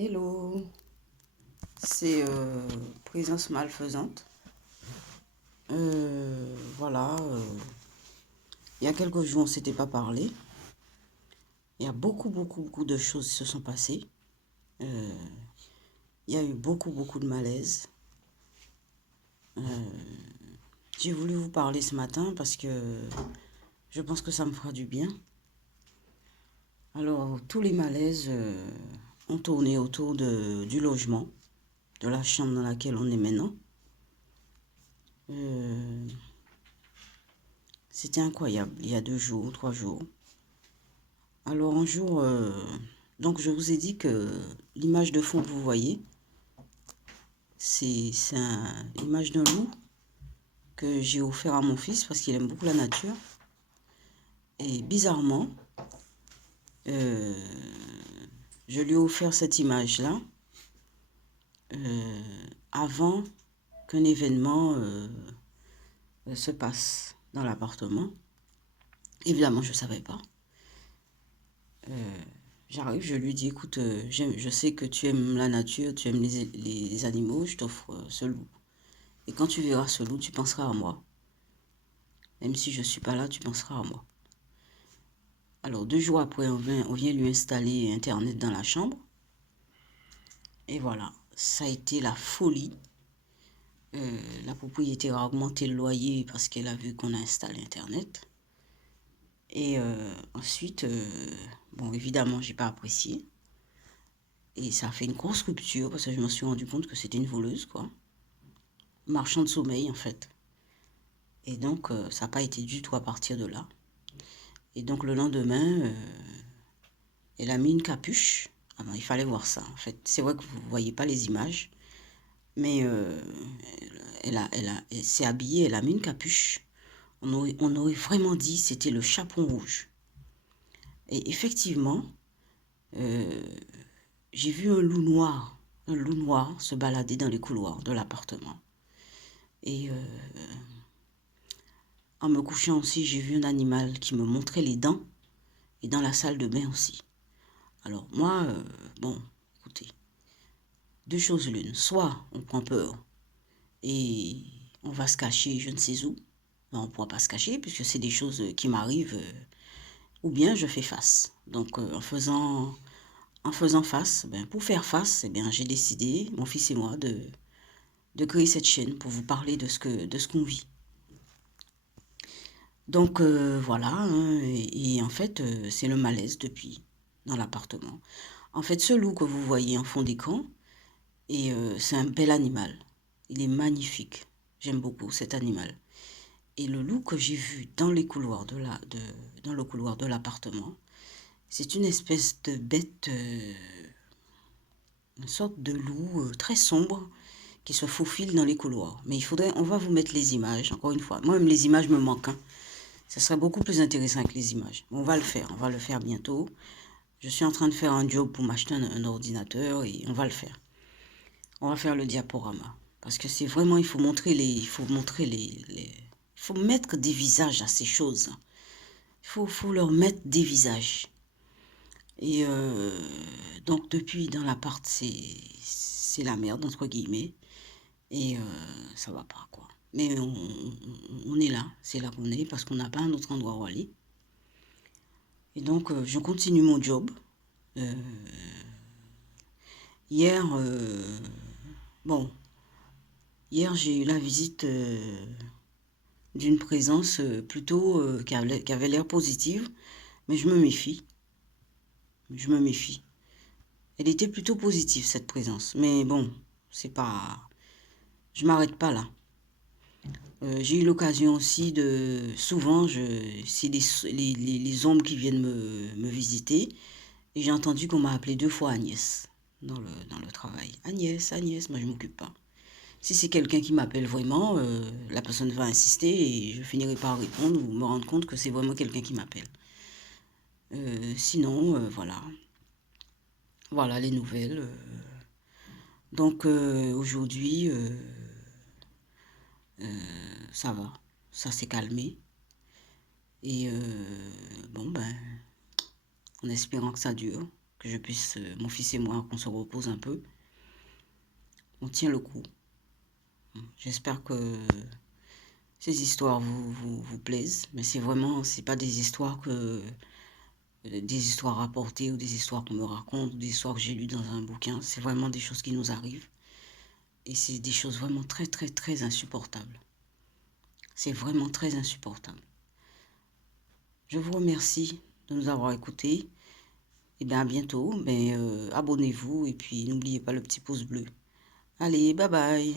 Hello, c'est Présence Malfaisante. Voilà, il y a quelques jours, on ne s'était pas parlé. Il y a beaucoup de choses qui se sont passées. Euh, il y a eu beaucoup de malaise. J'ai voulu vous parler ce matin parce que je pense que ça me fera du bien. Alors, tous les malaises ont tourné autour du logement, de la chambre dans laquelle on est maintenant. Euh, C'était incroyable, il y a 2 jours, 3 jours. Alors un jour, donc je vous ai dit que l'image de fond que vous voyez, c'est l'image d'un loup que j'ai offert à mon fils parce qu'il aime beaucoup la nature. Et bizarrement, euh, je lui ai offert cette image-là avant qu'un événement se passe dans l'appartement. Évidemment, je ne savais pas. J'arrive, je lui dis, écoute, je sais que tu aimes la nature, tu aimes les animaux, je t'offre ce loup. Et quand tu verras ce loup, tu penseras à moi. Même si je ne suis pas là, tu penseras à moi. Alors, 2 jours après, on vient lui installer Internet dans la chambre. Et voilà, ça a été la folie. La propriétaire a augmenté le loyer parce qu'elle a vu qu'on a installé Internet. Et ensuite, bon, évidemment, j'ai pas apprécié. Et ça a fait une grosse rupture parce que je me suis rendu compte que c'était une voleuse, quoi. Marchand de sommeil, en fait. Et donc, ça n'a pas été du tout à partir de là. Et donc, le lendemain, elle a mis une capuche. Ah non, il fallait voir ça, en fait. C'est vrai que vous ne voyez pas les images, mais elle s'est habillée, elle a mis une capuche. On aurait vraiment dit que c'était le chaperon rouge. Et effectivement, euh, j'ai vu un loup noir se balader dans les couloirs de l'appartement. Et en me couchant aussi, j'ai vu un animal qui me montrait les dents, et dans la salle de bain aussi. Alors moi, bon, écoutez, 2 choses l'une. Soit on prend peur et on va se cacher je ne sais où. Non, on ne pourra pas se cacher puisque c'est des choses qui m'arrivent. Ou bien je fais face. Donc en faisant face, ben, pour faire face, eh bien, j'ai décidé, mon fils et moi, de créer cette chaîne pour vous parler de ce qu'on vit. Donc voilà, hein, et en fait, c'est le malaise depuis dans l'appartement. En fait, ce loup que vous voyez en fond d'écran, et c'est un bel animal. Il est magnifique. J'aime beaucoup cet animal. Et le loup que j'ai vu dans les couloirs dans le couloir de l'appartement, c'est une espèce de bête, une sorte de loup très sombre qui se faufile dans les couloirs. Mais on va vous mettre les images, encore une fois. Moi-même, les images me manquent, hein. Ça serait beaucoup plus intéressant que les images. On va le faire bientôt. Je suis en train de faire un job pour m'acheter un ordinateur et on va le faire. On va faire le diaporama. Parce que c'est vraiment, il faut mettre des visages à ces choses. Il faut leur mettre des visages. Et donc, depuis, dans l'appart, c'est la merde, entre guillemets. Et ça va pas, quoi. Mais on est là, c'est là qu'on est, parce qu'on n'a pas un autre endroit où aller. Et donc, je continue mon job. Euh, hier, bon, hier, j'ai eu la visite d'une présence plutôt qui avait l'air positive, mais je me méfie. Je me méfie. Elle était plutôt positive, cette présence. Mais bon, c'est pas. Je m'arrête pas là. J'ai eu l'occasion aussi de. Souvent, c'est les ombres qui viennent me visiter. Et j'ai entendu qu'on m'a appelé 2 fois Agnès dans le travail. Agnès, Agnès, moi je m'occupe pas. Si c'est quelqu'un qui m'appelle vraiment, la personne va insister et je finirai par répondre ou me rendre compte que c'est vraiment quelqu'un qui m'appelle. Sinon, voilà. Voilà les nouvelles. Donc aujourd'hui, ça va. Ça s'est calmé. Et bon, ben, en espérant que ça dure. que je puisse, mon fils et moi, qu'on se repose un peu. On tient le coup. J'espère que ces histoires vous plaisent, mais c'est pas des histoires des histoires rapportées ou des histoires qu'on me raconte, ou des histoires que j'ai lues dans un bouquin. C'est vraiment des choses qui nous arrivent. Et c'est des choses vraiment très, très, très insupportables. C'est vraiment très insupportable. Je vous remercie de nous avoir écoutés. Et bien à bientôt. Mais abonnez-vous et puis n'oubliez pas le petit pouce bleu. Allez, bye bye.